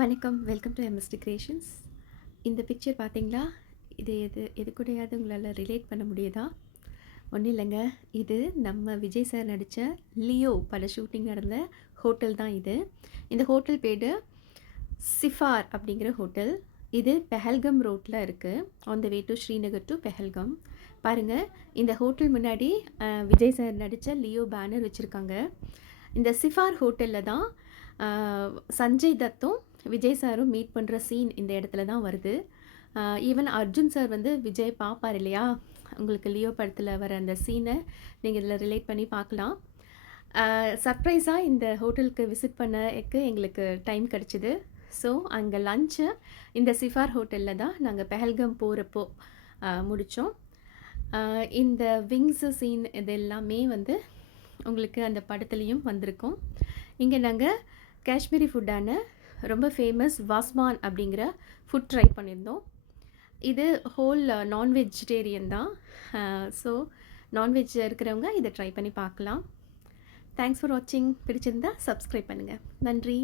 வணக்கம். Welcome to MST creations. இந்த picture பார்த்தீங்களா? இது எது கூடயாவது உங்களால் ரிலேட் பண்ண முடியுதா? ஒன்றும் இல்லைங்க. இது நம்ம விஜய் சார் நடித்த லியோ பட ஷூட்டிங் நடந்த ஹோட்டல் தான் இது. இந்த ஹோட்டல் பேர் சிஃபார் அப்படிங்கிற ஹோட்டல். இது பெஹல்கம் ரோட்டில் இருக்குது. On the way to Srinagar to Pahalgam. பாருங்கள், இந்த ஹோட்டல் முன்னாடி விஜய் சார் நடித்த லியோ பேனர் வச்சுருக்காங்க. இந்த சிஃபார் ஹோட்டலில் தான் சஞ்சய் தத்தும் விஜய் சாரும் மீட் பண்ணுற சீன் இந்த இடத்துல தான் வருது. ஈவன் அர்ஜுன் சார் வந்து விஜய் பார்ப்பார் இல்லையா? உங்களுக்கு லியோ படத்தில் வர அந்த சீனை நீங்கள் இதில் ரிலேட் பண்ணி பார்க்கலாம். சர்ப்ரைஸாக இந்த ஹோட்டலுக்கு விசிட் பண்ணக்கு எங்களுக்கு டைம் கிடச்சிது. ஸோ அங்கே லஞ்சை இந்த சிஃபார் ஹோட்டலில் தான் நாங்கள் பெஹல்கம் போகிறப்போ முடித்தோம். இந்த விங்ஸு சீன் இது எல்லாமே வந்து உங்களுக்கு அந்த படத்துலேயும் வந்திருக்கும். இங்கே நாங்கள் காஷ்மீரி ஃபுட்டான ரொம்ப ஃபேமஸ் வாஸ்மான் அப்படிங்கிற ஃபுட் ட்ரை பண்ணியிருந்தோம். இது ஹோல் நான்வெஜிடேரியன் தான். ஸோ நான்வெஜ் இருக்கிறவங்க இதை ட்ரை பண்ணி பார்க்கலாம். தேங்க்ஸ் ஃபார் வாட்சிங். பிடிச்சிருந்தா சப்ஸ்கிரைப் பண்ணுங்கள். நன்றி.